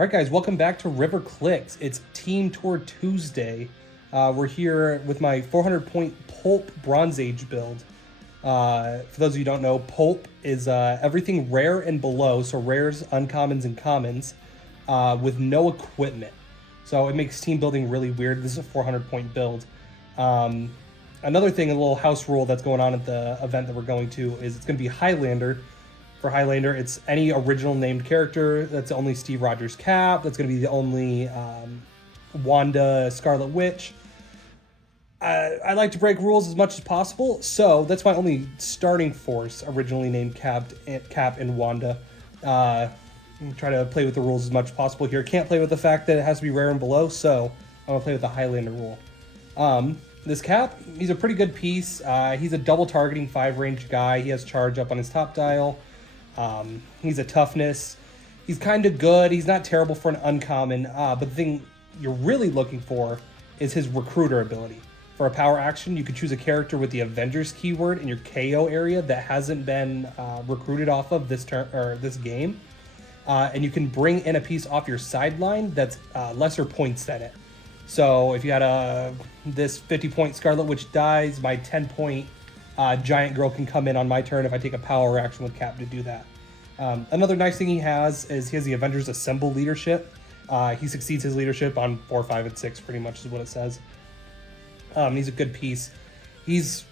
All right, guys, welcome back to Heroclix. It's Team Tour Tuesday. We're here with my 400-point Pulp Bronze Age build. For those of you who don't know, Pulp is everything rare and below, so rares, uncommons, and commons, with no equipment. So it makes team building really weird. This is a 400-point build. Another thing, a little house rule that's going on at the event that we're going to is it's going to be Highlander. For Highlander, it's any original named character. That's only Steve Rogers Cap. That's going to be the only Wanda Scarlet Witch. I like to break rules as much as possible, so that's my only starting force, originally named Cap and Wanda. Try to play with the rules as much as possible here. Can't play with the fact that it has to be rare and below, so I'm going to play with the Highlander rule. This Cap, he's a pretty good piece. He's a double targeting 5-range guy. He has charge up on his top dial. He's a toughness. He's kind of good. He's not terrible for an uncommon, but the thing you're really looking for is his recruiter ability. For a power action, you could choose a character with the Avengers keyword in your KO area that hasn't been recruited off of this turn or this game, and you can bring in a piece off your sideline that's lesser points than it. So if you had this 50-point Scarlet Witch dies, my 10-point Giant Girl can come in on my turn if I take a power action with Cap to do that. Another nice thing he has is he has the Avengers Assemble leadership. He succeeds his leadership on 4, 5, and 6, pretty much is what it says. He's a good piece. He's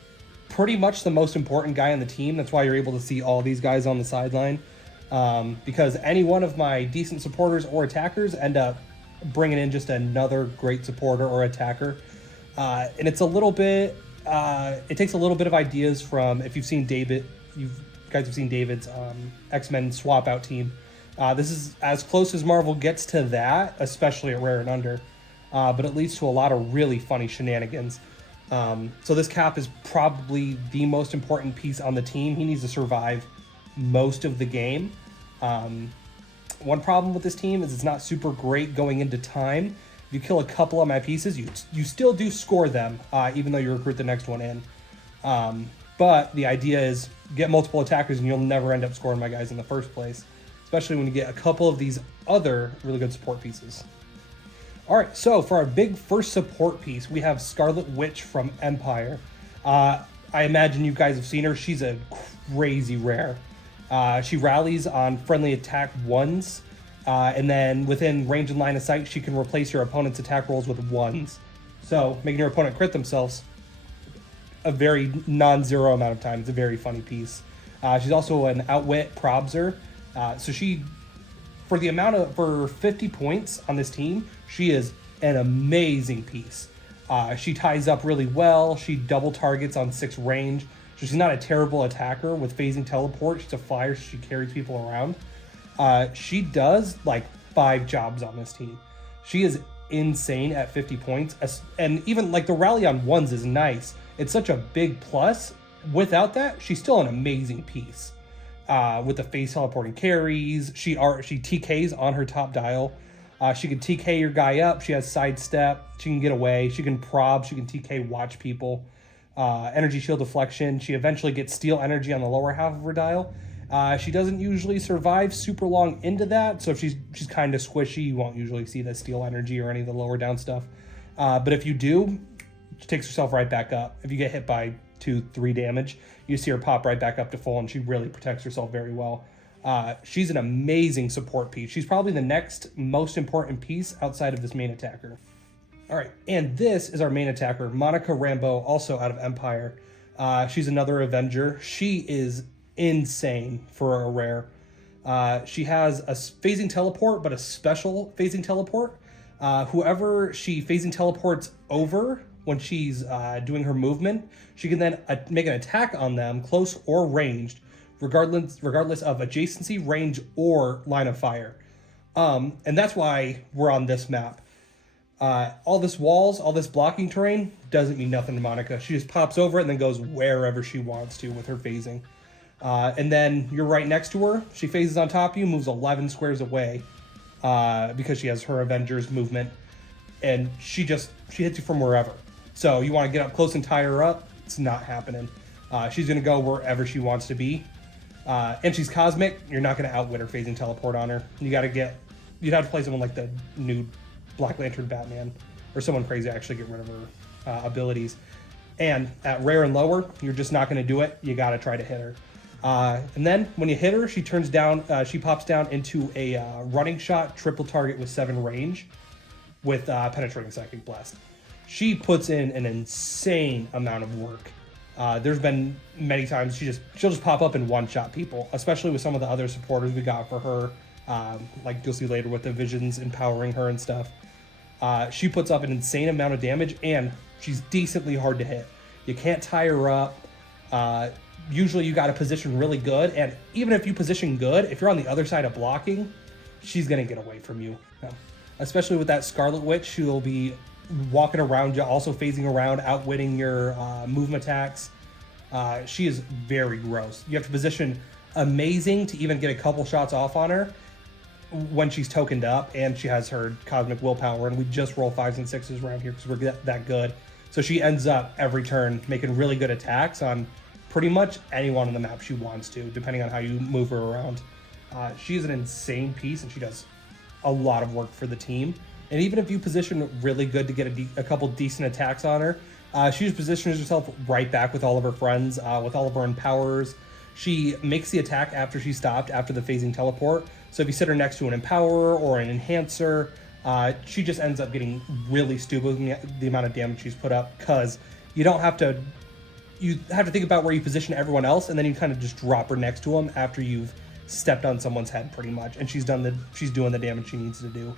pretty much the most important guy on the team. That's why you're able to see all these guys on the sideline. Because any one of my decent supporters or attackers end up bringing in just another great supporter or attacker. And it's a little bit... it takes a little bit of ideas from, if you've seen David, you guys have seen David's X-Men swap out team. This is as close as Marvel gets to that, especially at Rare and Under, but it leads to a lot of really funny shenanigans. So this Cap is probably the most important piece on the team. He needs to survive most of the game. One problem with this team is it's not super great going into time. If you kill a couple of my pieces, you still do score them, even though you recruit the next one in. But the idea is get multiple attackers and you'll never end up scoring my guys in the first place, especially when you get a couple of these other really good support pieces. All right, so for our big first support piece, we have Scarlet Witch from Empire. I imagine you guys have seen her. She's a crazy rare. She rallies on friendly attack 1s. And then within range and line of sight, she can replace your opponent's attack rolls with 1s. So making your opponent crit themselves a very non-zero amount of time. It's a very funny piece. She's also an outwit probser. So she, for 50 points on this team, she is an amazing piece. She ties up really well. She double targets on 6 range. So she's not a terrible attacker with phasing teleport. She's a flyer. So she carries people around. She does like 5 jobs on this team. She is insane at 50 points. And even like the rally on 1s is nice. It's such a big plus. Without that, she's still an amazing piece. With the phase teleporting carries, she TKs on her top dial. She can TK your guy up. She has sidestep. She can get away. She can prob. She can TK watch people. Energy shield deflection. She eventually gets steal energy on the lower half of her dial. She doesn't usually survive super long into that, so if she's kind of squishy, you won't usually see the steal energy or any of the lower down stuff. But if you do, she takes herself right back up. If you get hit by 2-3 damage, you see her pop right back up to full, and she really protects herself very well. She's an amazing support piece. She's probably the next most important piece outside of this main attacker. All right, and this is our main attacker, Monica Rambeau, also out of Empire. She's another Avenger. She is insane for a rare. She has a phasing teleport, but a special phasing teleport. Whoever she phasing teleports over when she's doing her movement, she can then make an attack on them, close or ranged, regardless of adjacency, range, or line of fire. And that's why we're on this map. All this walls, all this blocking terrain doesn't mean nothing to Monica. She just pops over it and then goes wherever she wants to with her phasing. And then you're right next to her. She phases on top of you, moves 11 squares away because she has her Avengers movement. And she hits you from wherever. So you want to get up close and tie her up. It's not happening. She's going to go wherever she wants to be. And she's cosmic. You're not going to outwit her phasing teleport on her. You got to get you'd have to play someone like the new Black Lantern Batman or someone crazy to actually get rid of her abilities. And at rare and lower, you're just not going to do it. You got to try to hit her. And then when you hit her, she pops down into a running shot, triple target with 7 range with penetrating psychic blast. She puts in an insane amount of work. There's been many times she'll just pop up and one-shot people, especially with some of the other supporters we got for her, like you'll see later with the visions empowering her and stuff. She puts up an insane amount of damage, and she's decently hard to hit. You can't tie her up. Usually you got to position really good, and even if you position good, if you're on the other side of blocking, she's going to get away from you. Especially with that Scarlet Witch, she'll be walking around you, also phasing around, outwitting your movement attacks. She is very gross. You have to position amazing to even get a couple shots off on her when she's tokened up, and she has her cosmic willpower, and we just roll 5s and 6s around here because we're that good. So she ends up every turn making really good attacks on pretty much anyone on the map she wants to, depending on how you move her around. She is an insane piece, and she does a lot of work for the team. And even if you position really good to get a couple decent attacks on her, she just positions herself right back with all of her friends, with all of her empowers. She makes the attack after she stopped, after the phasing teleport. So if you sit her next to an empower or an enhancer, she just ends up getting really stupid with the amount of damage she's put up, because you have to think about where you position everyone else, and then you kind of just drop her next to them after you've stepped on someone's head pretty much, and she's doing the damage she needs to do.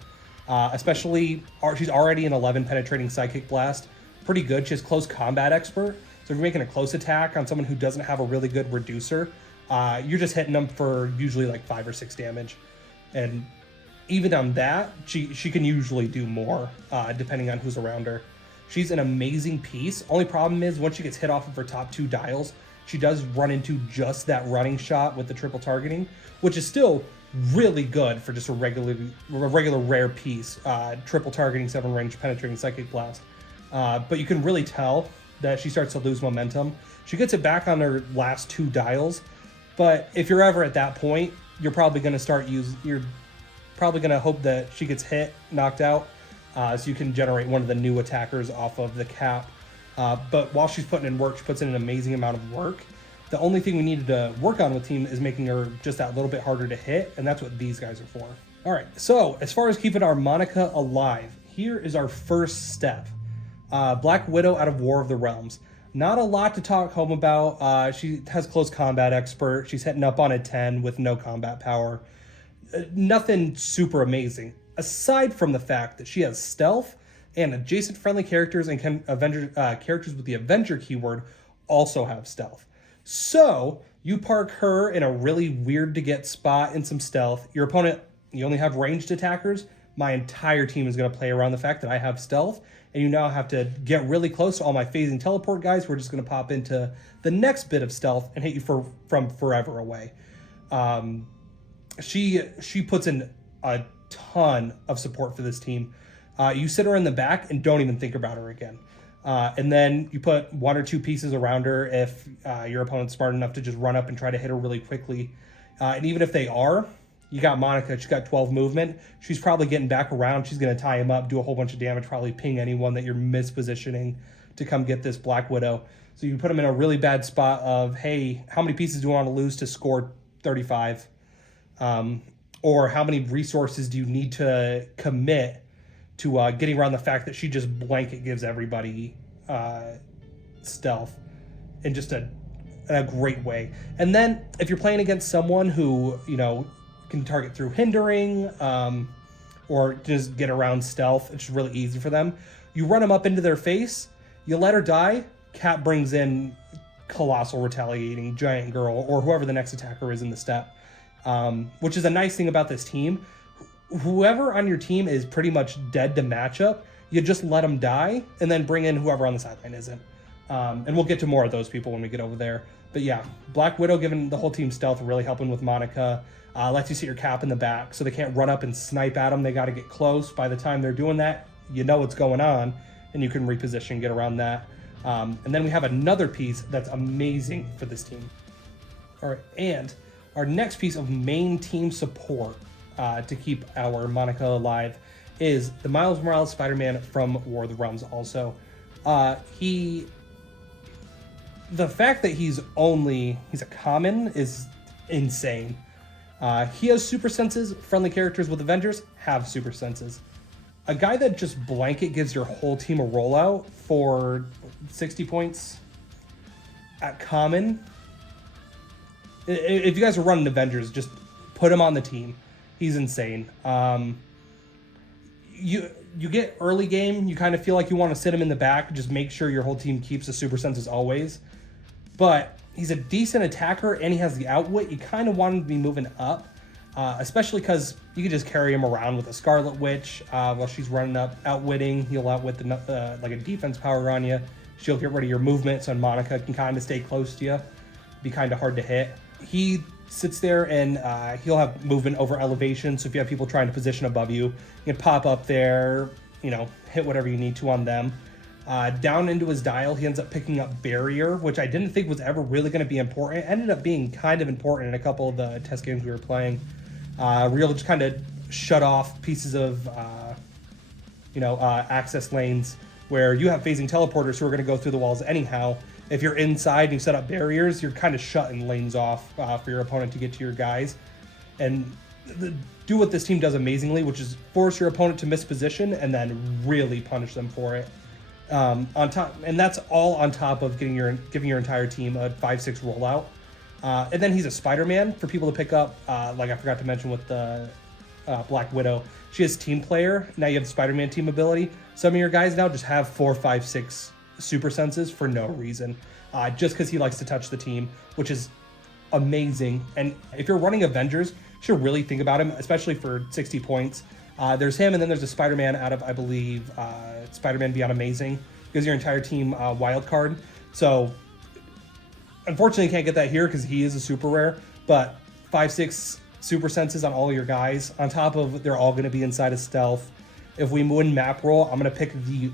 Especially, she's already an 11 penetrating psychic blast, pretty good. She has close combat expert, so if you're making a close attack on someone who doesn't have a really good reducer, you're just hitting them for usually like 5 or 6 damage, and even on that, she can usually do more depending on who's around her. She's an amazing piece. Only problem is once she gets hit off of her top 2 dials, she does run into just that running shot with the triple targeting, which is still really good for just a regular rare piece. Triple targeting, 7 range, penetrating psychic blast. But you can really tell that she starts to lose momentum. She gets it back on her last 2 dials, but if you're ever at that point, you're probably going to hope that she gets hit, knocked out, so you can generate one of the new attackers off of the cap. But while she's putting in work, she puts in an amazing amount of work. The only thing we needed to work on with team is making her just that little bit harder to hit, and that's what these guys are for. All right, so as far as keeping our Monica alive, here is our first step. Black Widow out of War of the Realms. Not a lot to talk home about. She has close combat expert. She's hitting up on a 10 with no combat power. Nothing super amazing, aside from the fact that she has stealth, and adjacent friendly characters and characters with the Avenger keyword also have stealth. So you park her in a really weird to get spot in some stealth. Your opponent, you only have ranged attackers. My entire team is going to play around the fact that I have stealth, and you now have to get really close to all my phasing teleport guys who are just going to pop into the next bit of stealth and hit you from forever away. She puts in a ton of support for this team. You sit her in the back and don't even think about her again. And then you put 1 or 2 pieces around her if your opponent's smart enough to just run up and try to hit her really quickly. And even if they are, you got Monica. She's got 12 movement. She's probably getting back around. She's going to tie him up, do a whole bunch of damage, probably ping anyone that you're mispositioning to come get this Black Widow. So you put him in a really bad spot of, hey, how many pieces do you want to lose to score 35? Or how many resources do you need to commit to getting around the fact that she just blanket gives everybody stealth in just a great way. And then if you're playing against someone who, can target through hindering or just get around stealth, it's really easy for them. You run them up into their face, you let her die, Cap brings in Colossal Retaliating, Giant Girl, or whoever the next attacker is in the step. Which is a nice thing about this team. Whoever on your team is pretty much dead to matchup, you just let them die and then bring in whoever on the sideline isn't. And we'll get to more of those people when we get over there. But yeah, Black Widow giving the whole team stealth, really helping with Monica. Lets you sit your Cap in the back so they can't run up and snipe at them. They got to get close. By the time they're doing that, you know what's going on, and you can reposition, get around that. And then we have another piece that's amazing for this team. All right, and our next piece of main team support to keep our Monica alive is the Miles Morales Spider-Man from War of the Realms also. The fact that he's a common is insane. He has super senses. Friendly characters with Avengers have super senses. A guy that just blanket gives your whole team a rollout for 60 points at common. If you guys are running Avengers, just put him on the team. He's insane. You get early game, you kind of feel like you want to sit him in the back. Just make sure your whole team keeps the super senses always. But he's a decent attacker and he has the outwit. You kind of want him to be moving up, especially because you can just carry him around with a Scarlet Witch while she's running up, outwitting. He'll outwit like a defense power on you. She'll get rid of your movement, so Monica can kind of stay close to you. Be kind of hard to hit. He sits there and he'll have movement over elevation. So if you have people trying to position above you, you can pop up there, hit whatever you need to on them. Down into his dial, he ends up picking up Barrier, which I didn't think was ever really going to be important. It ended up being kind of important in a couple of the test games we were playing. Real just kind of shut off pieces of, access lanes where you have phasing teleporters who are going to go through the walls anyhow. If you're inside and you set up barriers, you're kind of shutting lanes off for your opponent to get to your guys. And do what this team does amazingly, which is force your opponent to miss position and then really punish them for it. On top, and that's all on top of giving your entire team a 5-6 rollout. And then he's a Spider-Man for people to pick up. Like I forgot to mention with the Black Widow, she has team player. Now you have the Spider-Man team ability. Some of your guys now just have 4, 5, 6 super senses for no reason, just because he likes to touch the team, which is amazing. And if you're running Avengers, you should really think about him, especially for 60 points. There's him, and then there's a Spider-Man out of, I believe, Spider-Man Beyond Amazing. Gives your entire team wild card. So, unfortunately, you can't get that here because he is a super rare. But 5, 6 super senses on all your guys. On top of, they're all going to be inside of stealth. If we win map roll, I'm going to pick the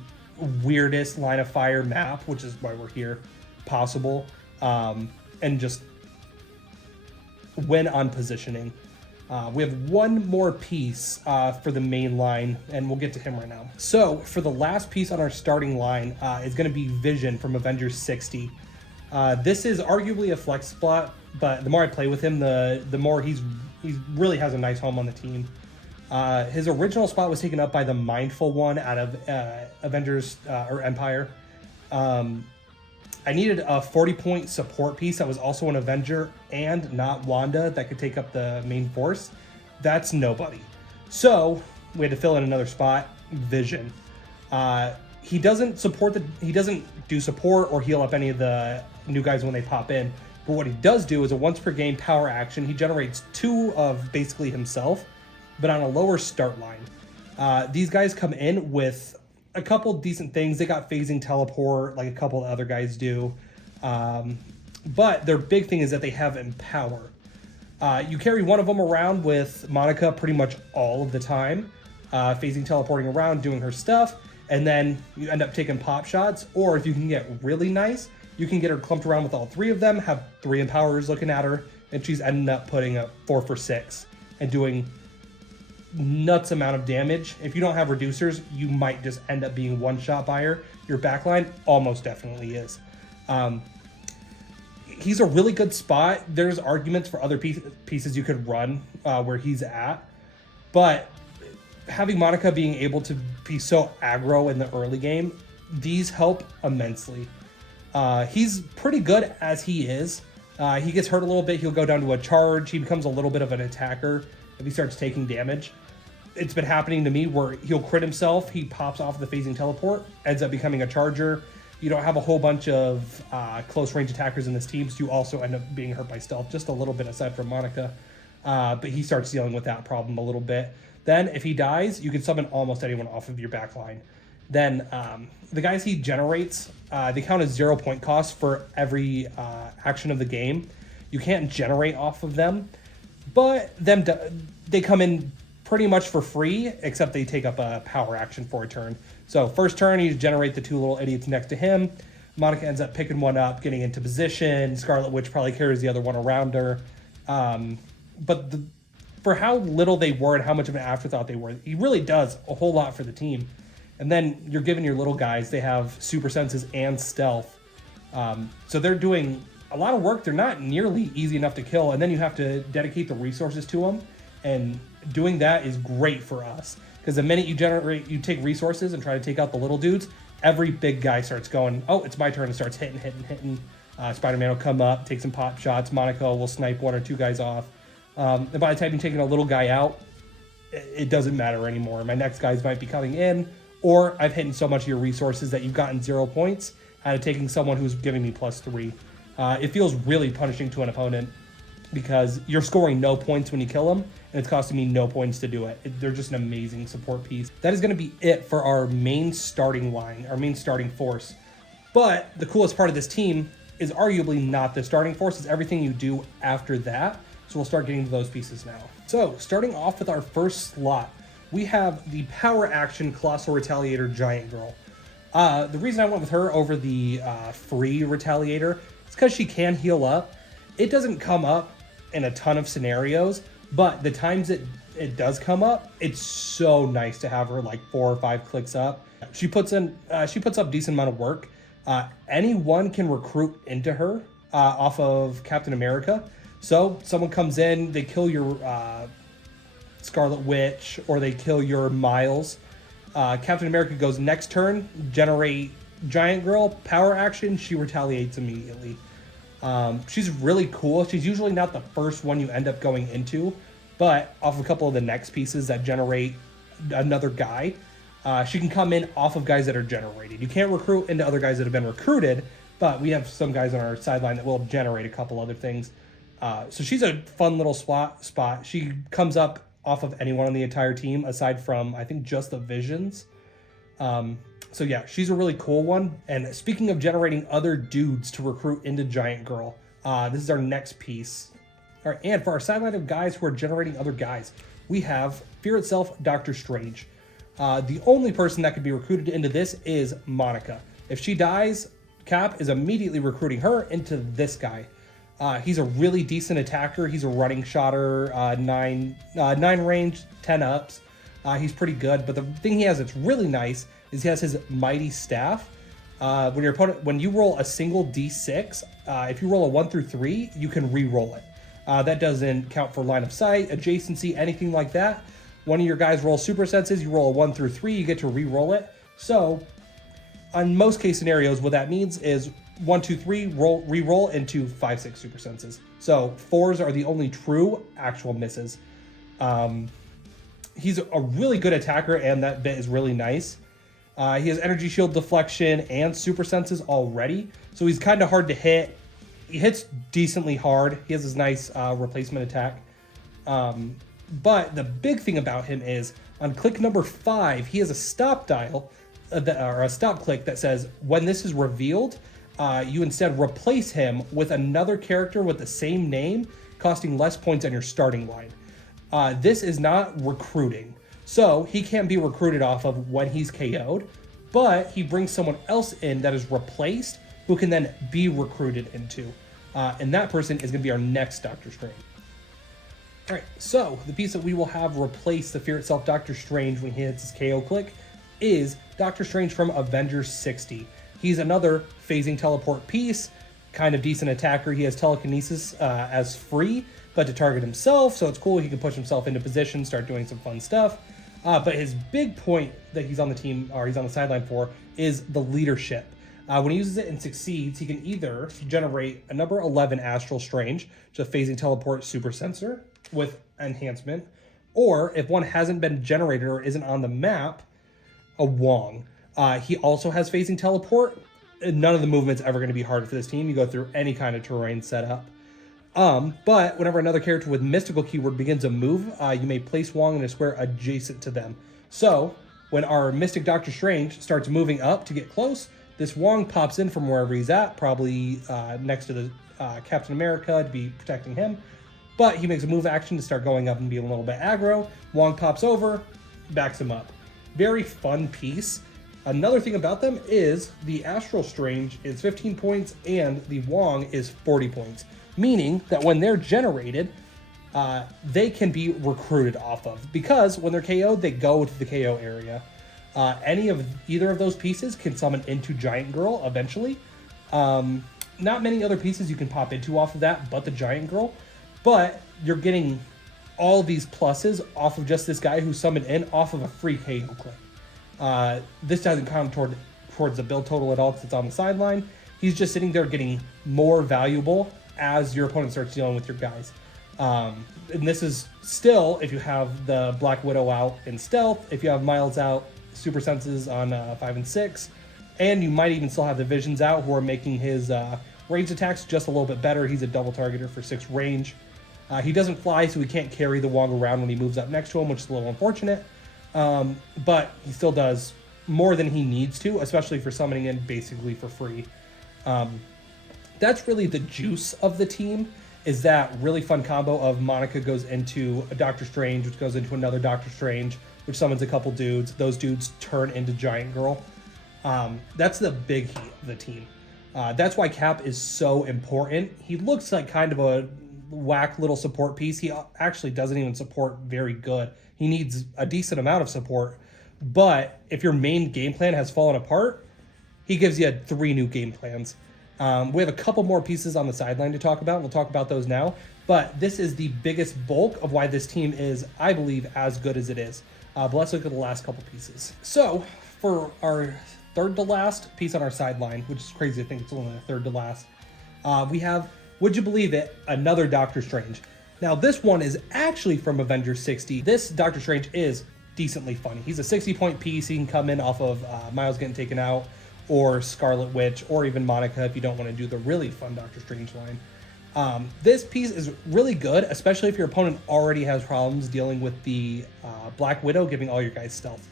weirdest line of fire map, which is why we're here, possible. And just win on positioning. We have one more piece for the main line, and we'll get to him right now. So for the last piece on our starting line is going to be Vision from Avengers 60. This is arguably a flex spot, but the more I play with him, the more he really has a nice home on the team. His original spot was taken up by the Mindful one out of Avengers or Empire. I needed a 40-point support piece that was also an Avenger and not Wanda that could take up the main force. That's nobody. So we had to fill in another spot, Vision. He doesn't do support or heal up any of the new guys when they pop in. But what he does do is a once per game power action. He generates 2 of basically himself, but on a lower start line. These guys come in with a couple decent things. They got phasing teleport like a couple of other guys do. But their big thing is that they have empower. You carry one of them around with Monica pretty much all of the time. Phasing teleporting around, doing her stuff. And then you end up taking pop shots. Or if you can get really nice, you can get her clumped around with all 3 of them, have 3 empowerers looking at her, and she's ending up putting a 4 for 6 and doing nuts amount of damage. If you don't have reducers, you might just end up being one shot by her. Your backline almost definitely is. He's a really good spot. There's arguments for other pieces you could run where he's at, but having Monica being able to be so aggro in the early game, these help immensely. He's pretty good as he is. He gets hurt a little bit, he'll go down to a charge. He becomes a little bit of an attacker if he starts taking damage. It's been happening to me where he'll crit himself, he pops off the phasing teleport, ends up becoming a charger. You don't have a whole bunch of close range attackers in this team, so you also end up being hurt by stealth just a little bit aside from Monica. But he starts dealing with that problem a little bit. Then if he dies, you can summon almost anyone off of your backline. Then the guys he generates, they count as 0 point costs for every action of the game. You can't generate off of them, but they come in pretty much for free, except they take up a power action for a turn. So first turn, you generate the 2 little idiots next to him. Monica ends up picking one up, getting into position. Scarlet Witch probably carries the other one around her. But for how little they were and how much of an afterthought they were, he really does a whole lot for the team. And then you're giving your little guys, they have super senses and stealth. So they're doing a lot of work. They're not nearly easy enough to kill. And then you have to dedicate the resources to them. And doing that is great for us. Because the minute you take resources and try to take out the little dudes, every big guy starts going, oh, it's my turn, and starts hitting. Spider-Man will come up, take some pop shots. Monica will snipe 1 or 2 guys off. And by the time you're taking a little guy out, it doesn't matter anymore. My next guys might be coming in, or I've hit so much of your resources that you've gotten 0 points out of taking someone who's giving me +3. It feels really punishing to an opponent because you're scoring no points when you kill them, and it's costing me no points to do it. They're just an amazing support piece. That is going to be it for our main starting line, our main starting force. But the coolest part of this team is arguably not the starting force, it's everything you do after that. So we'll start getting to those pieces now. So starting off with our first slot, we have the power action Colossal Retaliator Giant Girl. The reason I went with her over the free Retaliator is because she can heal up. It doesn't come up in a ton of scenarios, but the times it does come up, it's so nice to have her like 4 or 5 clicks up. She puts up decent amount of work. Anyone can recruit into her off of Captain America. So someone comes in, they kill your Scarlet Witch, or they kill your Miles. Captain America goes next turn, generate Giant Girl, power action, she retaliates immediately. She's really cool. She's usually not the first one you end up going into, but off a couple of the next pieces that generate another guy, she can come in off of guys that are generated. You can't recruit into other guys that have been recruited, but we have some guys on our sideline that will generate a couple other things. So she's a fun little spot. She comes up off of anyone on the entire team, aside from, I think, just the Visions. So yeah, she's a really cool one. And speaking of generating other dudes to recruit into Giant Girl, this is our next piece. All right, and for our sideline of guys who are generating other guys, we have Fear itself, Doctor Strange. The only person that could be recruited into this is Monica. If she dies, Cap is immediately recruiting her into this guy. He's a really decent attacker. He's a running shotter, 9 range, 10 ups. He's pretty good, but the thing he has that's really nice is he has his mighty staff. When you roll a single d6, if you roll a 1 through 3, you can re-roll it. That doesn't count for line of sight, adjacency, anything like that. One of your guys rolls super senses, you roll a 1 through 3, you get to re-roll it. So, on most case scenarios, what that means is 1, 2, 3, re-roll into 5, 6 super senses. So 4s are the only true actual misses. He's a really good attacker, and that bit is really nice. He has energy shield deflection and super senses already, so he's kind of hard to hit. He hits decently hard. He has this nice replacement attack. But the big thing about him is on click number 5, he has a stop dial, or a stop click that says when this is revealed, you instead replace him with another character with the same name, costing less points on your starting line. This is not recruiting, so he can't be recruited off of when he's KO'd, but he brings someone else in that is replaced who can then be recruited into. And that person is going to be our next Doctor Strange. All right, so the piece that we will have replace the Fear itself Doctor Strange when he hits his KO click is Doctor Strange from Avengers 60. He's another phasing teleport piece, kind of decent attacker. He has telekinesis as free, but to target himself, so it's cool. He can push himself into position, start doing some fun stuff. But his big point that he's on the team, or he's on the sideline for, is the leadership. When he uses it and succeeds, he can either generate a number 11 Astral Strange, which is a phasing teleport super sensor with enhancement, or if one hasn't been generated or isn't on the map, a Wong. He also has phasing teleport. None of the movement's ever going to be hard for this team. You go through any kind of terrain setup. But whenever another character with mystical keyword begins a move, you may place Wong in a square adjacent to them. So when our Mystic Doctor Strange starts moving up to get close, this Wong pops in from wherever he's at, probably next to the Captain America to be protecting him. But he makes a move action to start going up and be a little bit aggro. Wong pops over, backs him up. Very fun piece. Another thing about them is the Astral Strange is 15 points and the Wong is 40 points. Meaning that when they're generated, they can be recruited off of, because when they're KO'd, they go to the KO area. Either of those pieces can summon into Giant Girl eventually. Not many other pieces you can pop into off of that but the Giant Girl, but you're getting all these pluses off of just this guy who summoned in off of a free KO clip. This doesn't count towards the build total at all because it's on the sideline. He's just sitting there getting more valuable as your opponent starts dealing with your guys. And this is still if you have the Black Widow out in stealth, if you have Miles out, super senses on 5 and 6, and you might even still have the Visions out who are making his range attacks just a little bit better. He's a double targeter for 6 range. He doesn't fly, so he can't carry the Wong around when he moves up next to him, which is a little unfortunate. But he still does more than he needs to, especially for summoning in basically for free. That's really the juice of the team, is that really fun combo of Monica goes into a Doctor Strange, which goes into another Doctor Strange, which summons a couple dudes. Those dudes turn into Giant Girl. That's the big heat of the team. That's why Cap is so important. He looks like kind of a whack little support piece. He actually doesn't even support very good. He needs a decent amount of support. But if your main game plan has fallen apart, he gives you 3 new game plans. We have a couple more pieces on the sideline to talk about. We'll talk about those now. But this is the biggest bulk of why this team is, I believe, as good as it is. But let's look at the last couple pieces. So for our third to last piece on our sideline, which is crazy, I think it's only the third to last, we have, would you believe it, another Doctor Strange. Now this one is actually from Avengers 60. This Doctor Strange is decently funny. He's a 60-point piece. He can come in off of Miles getting taken out, or Scarlet Witch, or even Monica if you don't want to do the really fun Doctor Strange line. This piece is really good, especially if your opponent already has problems dealing with the Black Widow giving all your guys stealth.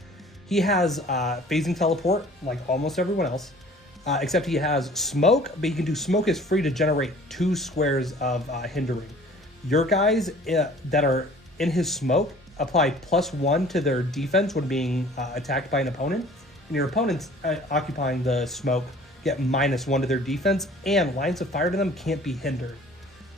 He has phasing teleport like almost everyone else, except he has smoke, but he can do smoke is free to generate 2 squares of hindering. Your guys that are in his smoke apply +1 to their defense when being attacked by an opponent, and your opponents occupying the smoke get -1 to their defense, and lines of fire to them can't be hindered.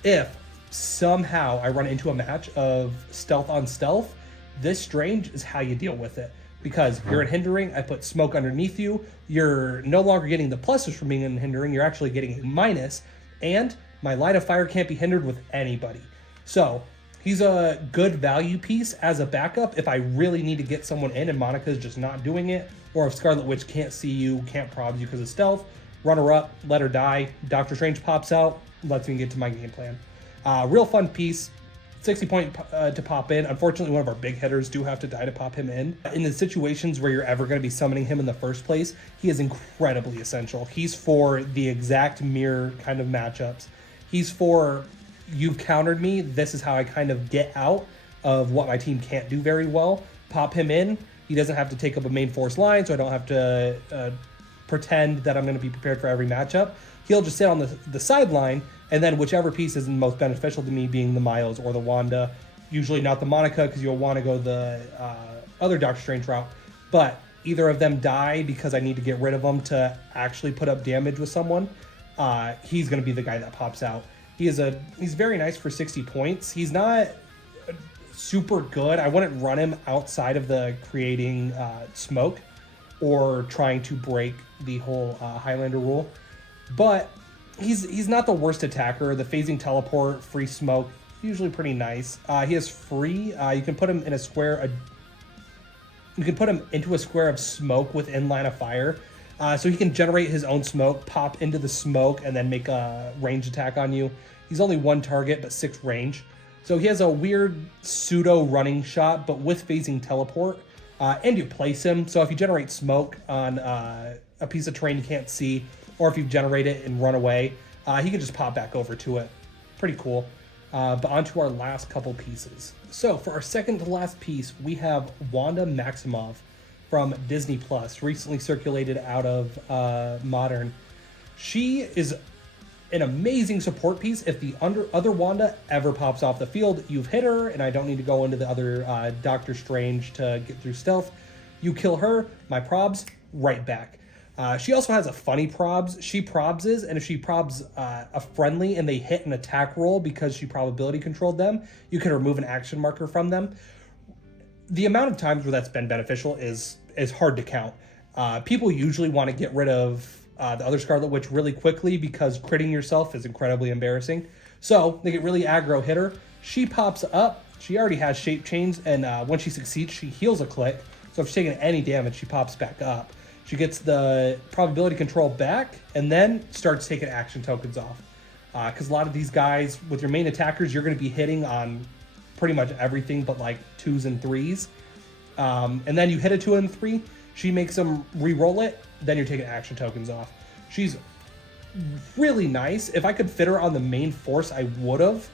If somehow I run into a match of stealth on stealth, this Strange is how you deal with it. Because you're in hindering, I put smoke underneath you, you're no longer getting the pluses from being in hindering, you're actually getting a minus, and my line of fire can't be hindered with anybody. So he's a good value piece as a backup if I really need to get someone in and Monica's just not doing it, or if Scarlet Witch can't see you, can't prob you because of stealth, run her up, let her die, Doctor Strange pops out, lets me get to my game plan. Real fun piece. 60 point to pop in. Unfortunately, one of our big hitters do have to die to pop him in. In the situations where you're ever going to be summoning him in the first place, he is incredibly essential. He's for the exact mirror kind of matchups. He's for, you've countered me, this is how I kind of get out of what my team can't do very well. Pop him in. He doesn't have to take up a main force line, so I don't have to pretend that I'm going to be prepared for every matchup. He'll just sit on the sideline, and then whichever piece is most beneficial to me, being the Miles or the Wanda, usually not the Monica because you'll want to go the other Doctor Strange route, but either of them die because I need to get rid of them to actually put up damage with someone, he's going to be the guy that pops out. He's very nice for 60 points. He's not super good. I wouldn't run him outside of the creating smoke or trying to break the whole Highlander rule, but he's not the worst attacker. The phasing teleport, free smoke, usually pretty nice. He has free. You can put him in a square. You can put him into a square of smoke within line of fire, so he can generate his own smoke, pop into the smoke, and then make a range attack on you. He's only 1 target but 6 range, so he has a weird pseudo running shot, but with phasing teleport. And you place him, so if you generate smoke on a piece of terrain you can't see, or if you generate it and run away, he can just pop back over to it. Pretty cool. But on to our last couple pieces. So for our second to last piece, we have Wanda Maximoff from Disney Plus, recently circulated out of Modern. She is an amazing support piece. If the other Wanda ever pops off the field, you've hit her, and I don't need to go into the other Doctor Strange to get through stealth. You kill her, my probs, right back. She also has a funny probs. She probses, and if she probs a friendly and they hit an attack roll because she probability controlled them, you can remove an action marker from them. The amount of times where that's been beneficial is hard to count. People usually want to get rid of the other Scarlet Witch really quickly because critting yourself is incredibly embarrassing. So they get really aggro hit her. She pops up. She already has shape chains, and when she succeeds, she heals a click. So if she's taking any damage, she pops back up. She gets the probability control back, and then starts taking action tokens off. Because a lot of these guys, with your main attackers, you're going to be hitting on pretty much everything but like 2s and 3s. And then you hit a 2 and 3, she makes them re-roll it, then you're taking action tokens off. She's really nice. If I could fit her on the main force, I would have.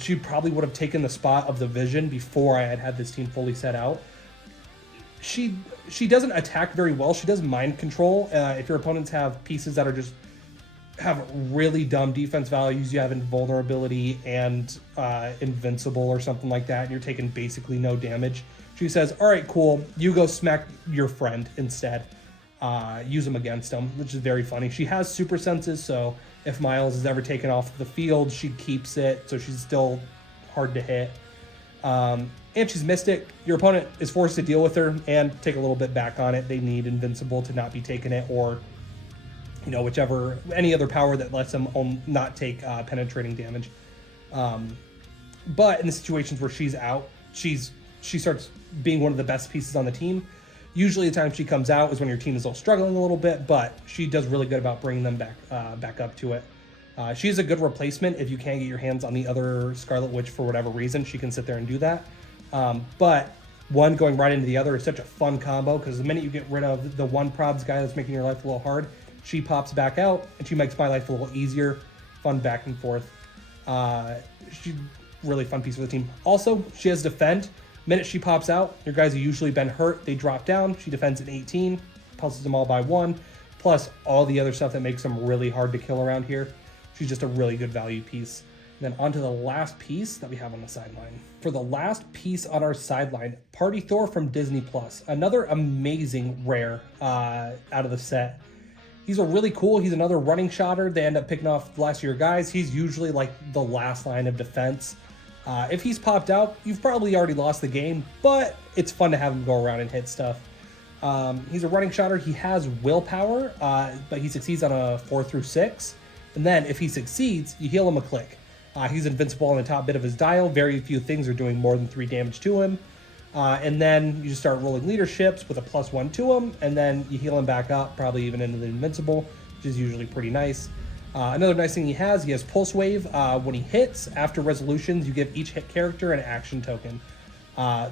She probably would have taken the spot of the Vision before I had this team fully set out. She doesn't attack very well. She does mind control. If your opponents have pieces that are just have really dumb defense values, you have invulnerability and invincible or something like that, and you're taking basically no damage. She says, all right, cool, you go smack your friend instead. Use them against them, which is very funny. She has super senses, so if Miles is ever taken off the field, she keeps it, so she's still hard to hit. And she's Mystic. Your opponent is forced to deal with her and take a little bit back on it. They need Invincible to not be taking it, or whichever, any other power that lets them not take penetrating damage. But in the situations where she's out, she starts being one of the best pieces on the team. Usually the time she comes out is when your team is all struggling a little bit, but she does really good about bringing them back up to it. She's a good replacement if you can't get your hands on the other Scarlet Witch for whatever reason. She can sit there and do that. But one going right into the other is such a fun combo, because the minute you get rid of the one probs guy that's making your life a little hard, she pops back out and she makes my life a little easier. Fun back and forth. She's really fun piece for the team. Also, she has defend. Minute she pops out, your guys have usually been hurt, they drop down. She defends at 18, pulses them all by 1, plus all the other stuff that makes them really hard to kill around here. She's just a really good value piece. And then on to the last piece that we have on the sideline. For the last piece on our sideline, Party Thor from Disney Plus. Another amazing rare out of the set. He's he's another running shotter. They end up picking off the last of your guys. He's usually like the last line of defense. If he's popped out, you've probably already lost the game, but it's fun to have him go around and hit stuff. He's a running shotter. He has willpower, but he succeeds on a 4 through 6. And then if he succeeds, you heal him a click. He's invincible on the top bit of his dial. Very few things are doing more than 3 damage to him. And then you just start rolling leaderships with a +1 to him, and then you heal him back up, probably even into the invincible, which is usually pretty nice. Another nice thing he has Pulse Wave. When he hits, after resolutions, you give each hit character an action token.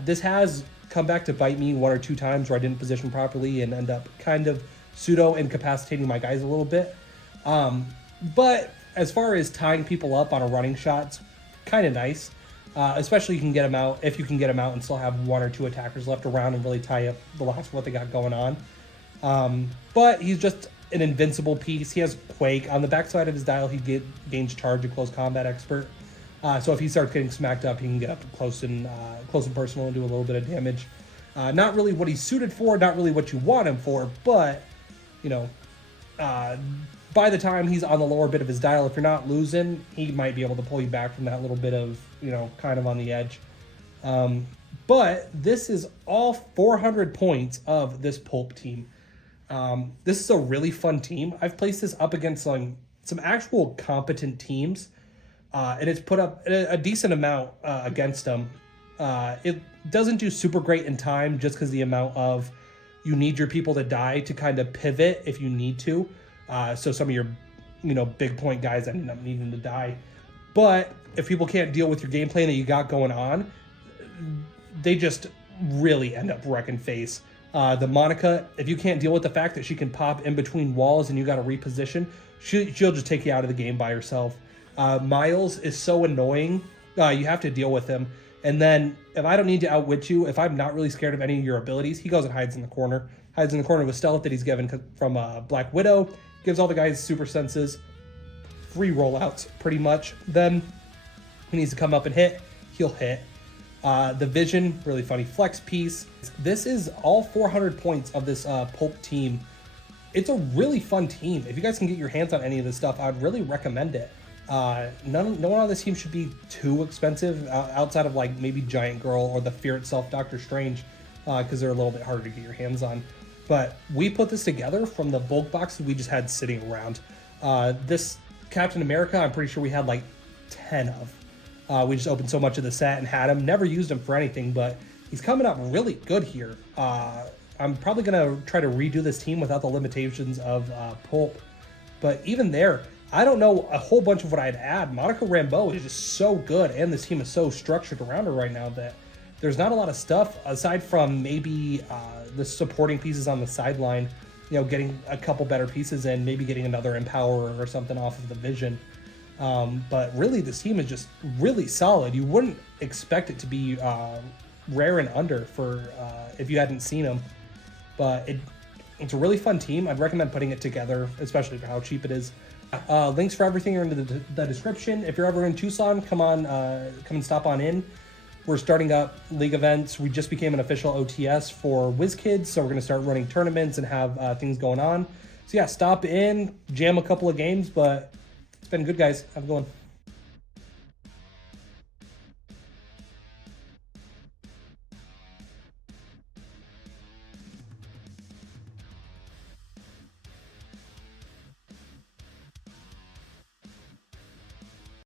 This has come back to bite me 1 or 2 times where I didn't position properly and end up kind of pseudo-incapacitating my guys a little bit. But as far as tying people up on a running shot, it's kind of nice. Especially if you can get them out and still have 1 or 2 attackers left around and really tie up the last of what they got going on. But he's just an invincible piece. He has Quake. On the backside of his dial, he gains charge, a close combat expert. So if he starts getting smacked up, he can get up close and personal and do a little bit of damage. Not really what he's suited for, not really what you want him for, but, by the time he's on the lower bit of his dial, if you're not losing, he might be able to pull you back from that little bit of, kind of on the edge. But this is all 400 points of this Pulp team. This is a really fun team. I've placed this up against some actual competent teams, and it's put up a decent amount against them. It doesn't do super great in time just because the amount of you need your people to die to kind of pivot if you need to. So some of your, big point guys end up needing to die. But if people can't deal with your game plan that you got going on, they just really end up wrecking face. The Monica, if you can't deal with the fact that she can pop in between walls and you got to reposition, she'll just take you out of the game by herself. Miles is so annoying. You have to deal with him. And then if I don't need to outwit you, if I'm not really scared of any of your abilities, he goes and hides in the corner. Hides in the corner with stealth that he's given from Black Widow. Gives all the guys super senses. Free rollouts, pretty much. Then he needs to come up and hit. He'll hit. The Vision, really funny flex piece. This is all 400 points of this Pulp team. it's a really fun team. If you guys can get your hands on any of this stuff, I'd really recommend it. No one on this team should be too expensive outside of like maybe Giant Girl or the Fear itself, Doctor Strange, because they're a little bit harder to get your hands on. But we put this together from the bulk boxes we just had sitting around. This Captain America, I'm pretty sure we had like 10 of. We just opened so much of the set and had him. Never used him for anything, but he's coming up really good here. I'm probably going to try to redo this team without the limitations of Pulp. But even there, I don't know a whole bunch of what I'd add. Monica Rambeau is just so good, and this team is so structured around her right now that there's not a lot of stuff aside from maybe the supporting pieces on the sideline, you know, getting a couple better pieces and maybe getting another Empowerer or something off of the Vision. But really, this team is just really solid. You wouldn't expect it to be rare and under for if you hadn't seen them. But it's a really fun team. I'd recommend putting it together, especially for how cheap it is. Links for everything are in the description. If you're ever in Tucson, come and stop on in. We're starting up league events. We just became an official OTS for WizKids, so we're going to start running tournaments and have things going on. So yeah, stop in, jam a couple of games, but it's been good, guys. Have a good one.